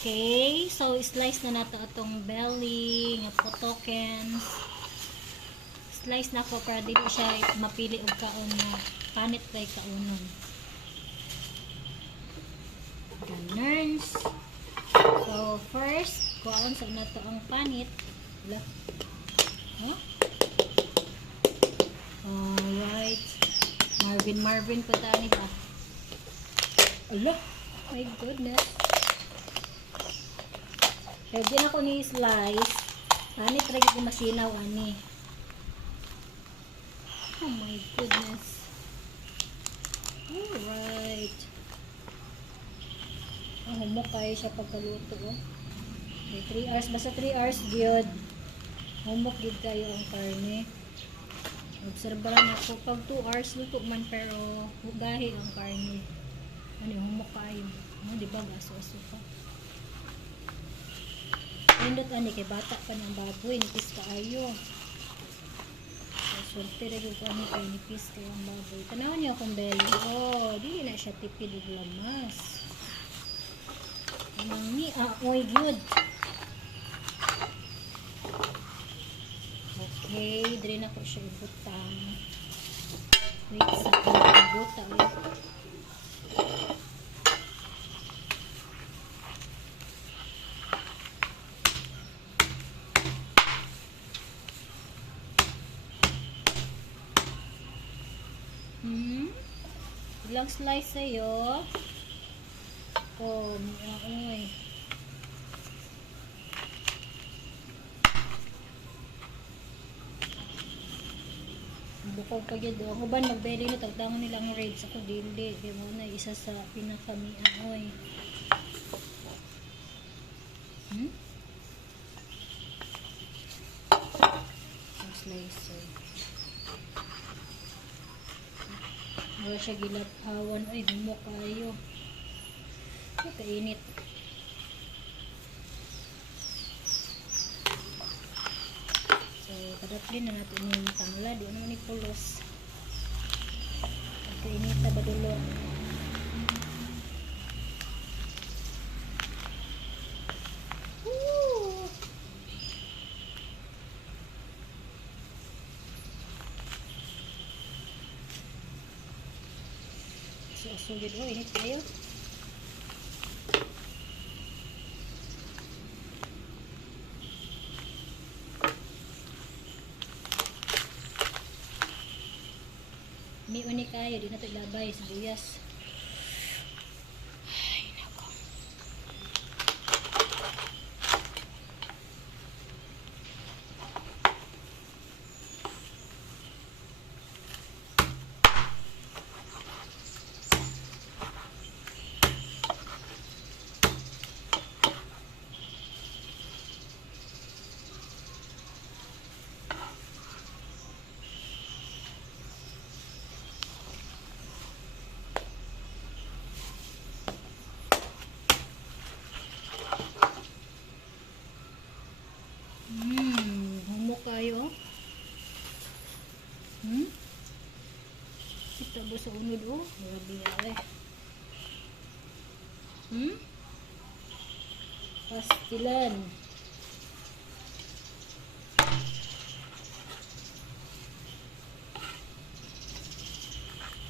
Okay, so slice na nato atong belly nga potokens. Slice na ko para dili siya mapili og kaon nga panit kay kaunon. Ganun. So first, kuhaan sa nato ang panit. Wala. Huh? Alright. Marvin pa tani ba? Ala, my goodness. Pwede na ko ni slice. Ani try ko masinaw ani. Oh my goodness. Alright. Ang humok kayo siya pagkaluto. Oh. Okay, 3 hours. Basta 3 hours good. Humok good kayo ang karne. Obserbahan ako. Pag 2 hours luto man pero hugahi ang karne. Ano humok kayo. Diba gaso-aso pa. Pindot ani kay bata pa ng baboy, nipis kaayo. So, sulte rin ko ani kay nipis kay ang baboy. Tanawan niyo akong belly. Oh, di na siya tipid og lamas. Anong ni oy good. Okay, diri na ko siya ibutang. Wait sa ibuta ulit. Ilang slice sa'yo. Oh, aoy. Bukog pa yun. Ang uban magbeli na tagtangan nilang raids. Ako dili. Di mo na isa sa pinakami. Aoy. Ang slice. Wala siya gilapawan. Ay, humok kayo. Ay, kainit. So, kadaplin na natin yung tangla. Di naman ipulos. Kainit na ba dulo? So, yun o, init kayo. Unik kayo, di na ito ilabay, sibuyas. Ay, nako. Humok kayo. Kita ba sa unod o? Grabe yari. Pastilan.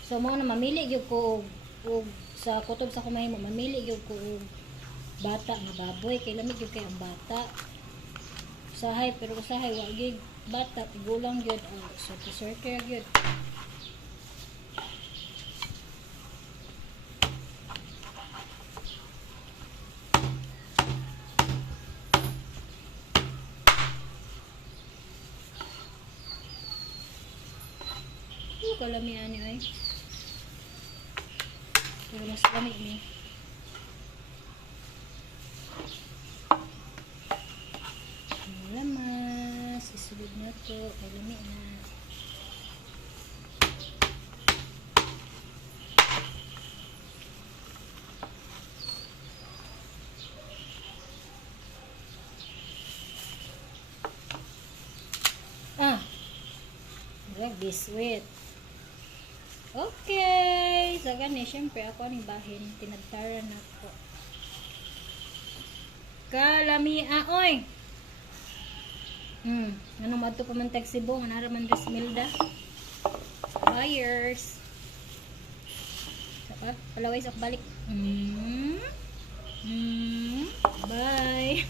So, mga na mamili gyud ko og sa kutob sa kumahimo, mamili gyud ko og bata nga baboy. Kay lamig gyud kay ang bata. Usahay, pero usahay wa gyud bata, tigulang gyud. So, tiserte gyud. Kalami ani ay. Pero mas lamig ni. Lamas, isulod na to. Kalami na. Biswit. Okay. So, gani, syempre, ako ang bahin. Tinagtaran ako. Kalamia, oy. Anong madto pa man tag Cebu, naraman das Milda. Buyers. Saka, palaway sa balik. Bye.